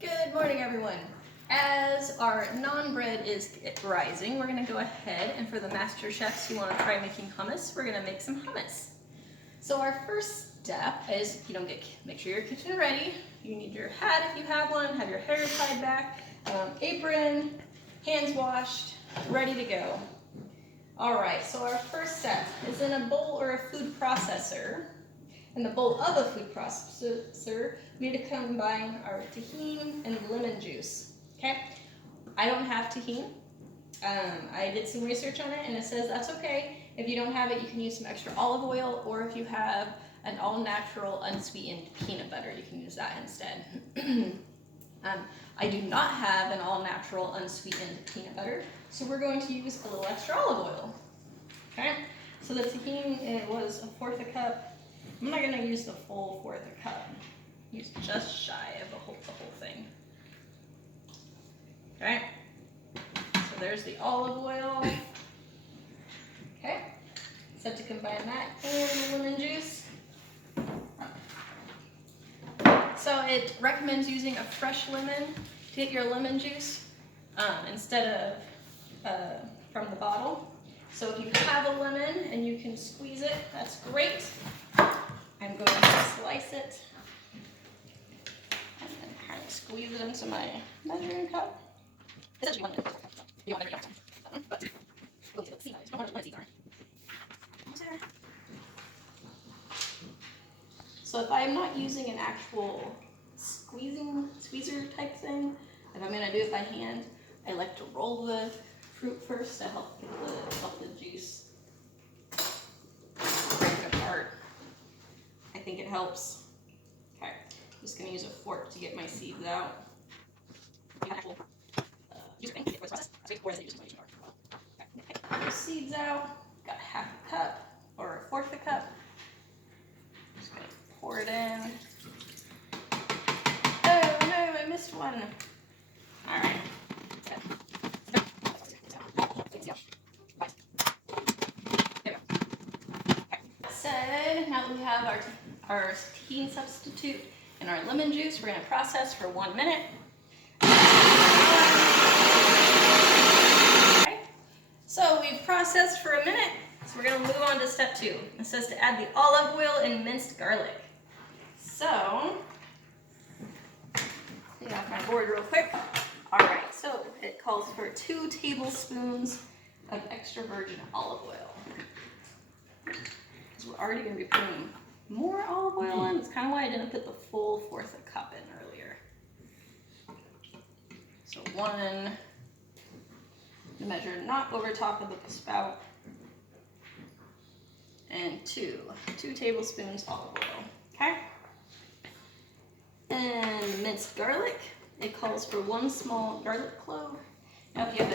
Good morning, everyone. As our non-bread is rising, we're going to go ahead and for the master chefs who want to try making hummus, we're going to make some hummus. So our first step is make sure your kitchen ready. You need your hat if you have one, have your hair tied back, apron, hands washed, ready to go. All right, so our first step is in a bowl or a food processor. In the bowl of a food processor, we need to combine our tahini and lemon juice, okay? I don't have tahini. I did some research on it and it says that's okay. If you don't have it, you can use some extra olive oil, or if you have an all-natural unsweetened peanut butter, you can use that instead. I do not have an all-natural unsweetened peanut butter, so we're going to use a little extra olive oil, okay? So the tahini, it was 1/4 cup. I'm not going to use the full 1/4 cup. Use just shy of the whole thing. Okay. So there's the olive oil. Okay. Set to combine that and the lemon juice. So it recommends using a fresh lemon to get your lemon juice instead of from the bottle. So if you have a lemon and you can squeeze it, that's great. I'm going to slice it and then kind of squeeze it into my measuring cup. This is actually 1 minute. You don't want to measure but we'll see. I don't want to see. So if I'm not using an actual squeezer type thing, if I'm going to do it by hand, I like to roll the fruit first to help the juice break it apart. I think it helps. Okay, I'm just going to use a fork to get my seeds out. Get those seeds out. Got 1/2 cup or 1/4 cup. Just going to pour it in. Oh no, I missed one. All right. Now that we have our tahini substitute and our lemon juice, we're going to process for 1 minute. Okay. So we've processed for a minute, so we're going to move on to step 2. It says to add the olive oil and minced garlic. So, clean off my board real quick. All right, so it calls for 2 tablespoons of extra virgin olive oil. We're already going to be putting more olive oil in. That's kind of why I didn't put the full 1/4 cup in earlier. So 1, measure not over top of the spout, and 2 tablespoons olive oil. Okay. And minced garlic. It calls for 1 small garlic clove. Now, if you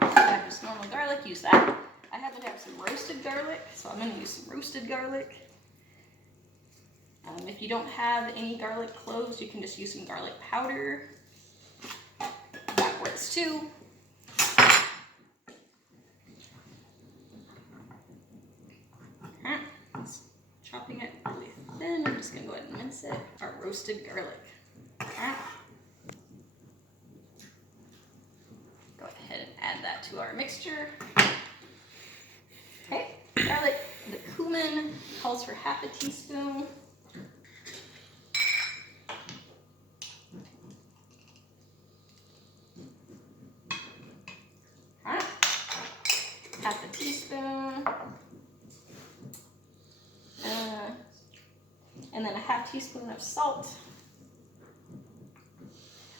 have just normal garlic, use that. I happen to have some roasted garlic, so I'm going to use some roasted garlic. If you don't have any garlic cloves, you can just use some garlic powder. That works too. Okay. Just chopping it really thin. I'm just going to go ahead and mince it. Our roasted garlic. Okay. Go ahead and add that to our mixture. Okay, garlic, the cumin calls for 1/2 teaspoon. All right, 1/2 teaspoon. And then 1/2 teaspoon of salt.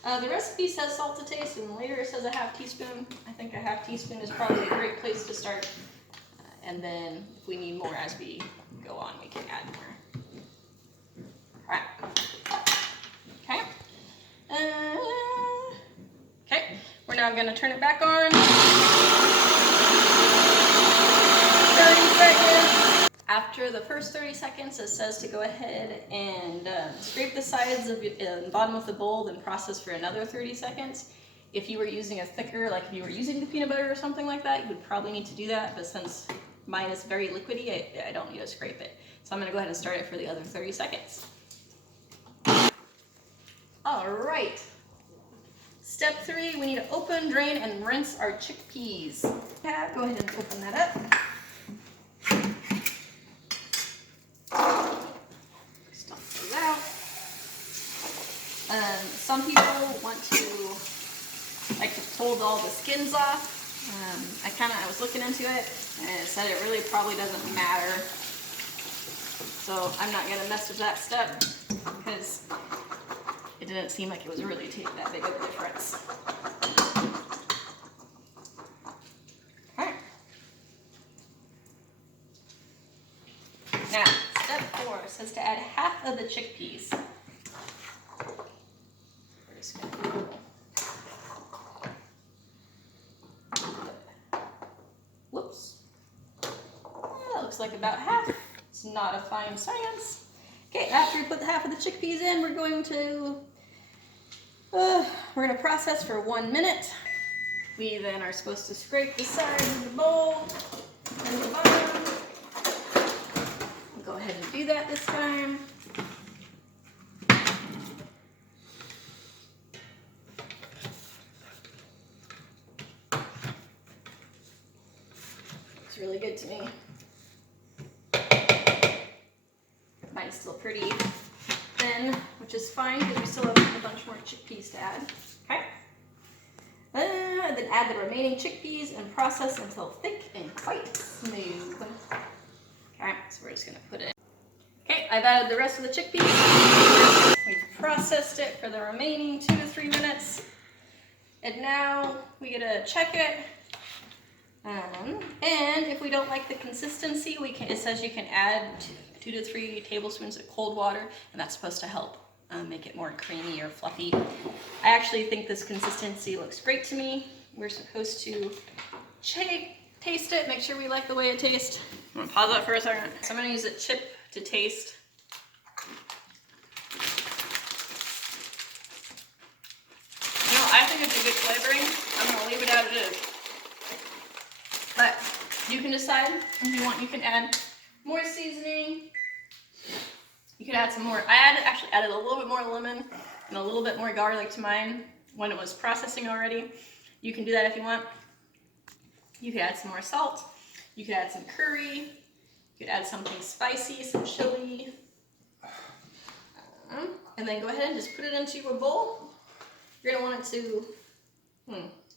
The recipe says salt to taste, and later it says 1/2 teaspoon. I think 1/2 teaspoon is probably a great place to start. And then if we need more as we go on, we can add more. All right. Okay. Okay. We're now going to turn it back on. 30 seconds. After the first 30 seconds, it says to go ahead and scrape the sides of the bottom of the bowl, then process for another 30 seconds. If you were using a thicker, like if you were using the peanut butter or something like that, you would probably need to do that. But since mine is very liquidy, I don't need to scrape it. So I'm going to go ahead and start it for the other 30 seconds. All right. Step 3, we need to open, drain, and rinse our chickpeas. Yeah, go ahead and open that up. Stuff those out. Some people want to like to pull all the skins off. I was looking into it, and it said it really probably doesn't matter. So I'm not gonna mess with that step because it didn't seem like it was really that big of a difference. Okay. Now, step 4 says to add half of the chickpeas. We're just gonna do whoops. That looks like about half. It's not a fine science. Okay, after we put the half of the chickpeas in, we're going to process for 1 minute. We then are supposed to scrape the sides of the bowl and the bottom. We'll go ahead and do that this time. Looks really good to me. Mine's still pretty thin, which is fine because we still have a bunch more chickpeas to add. Okay. Then add the remaining chickpeas and process until thick and quite smooth. Okay, so we're just gonna put it in. Okay, I've added the rest of the chickpeas. We've processed it for the remaining 2 to 3 minutes. And now we get to check it. And if we don't like the consistency, it says you can add 2 to 3 tablespoons of cold water, and that's supposed to help make it more creamy or fluffy. I actually think this consistency looks great to me. We're supposed to taste it, make sure we like the way it tastes. I'm gonna pause that for a second. So I'm gonna use a chip to taste. You know, I think it's a good flavoring. I'm gonna leave it as it is. But you can decide if you want. You can add more seasoning. You could add some more. I actually added a little bit more lemon and a little bit more garlic to mine when it was processing already. You can do that if you want. You could add some more salt. You could add some curry. You could add something spicy, some chili. And then go ahead and just put it into a bowl. You're gonna want it to,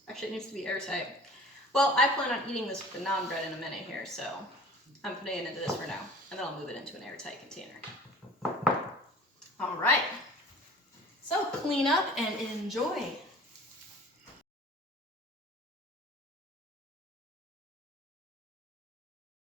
actually it needs to be airtight. Well, I plan on eating this with the naan bread in a minute here, so I'm putting it into this for now, and then I'll move it into an airtight container. All right, so clean up and enjoy.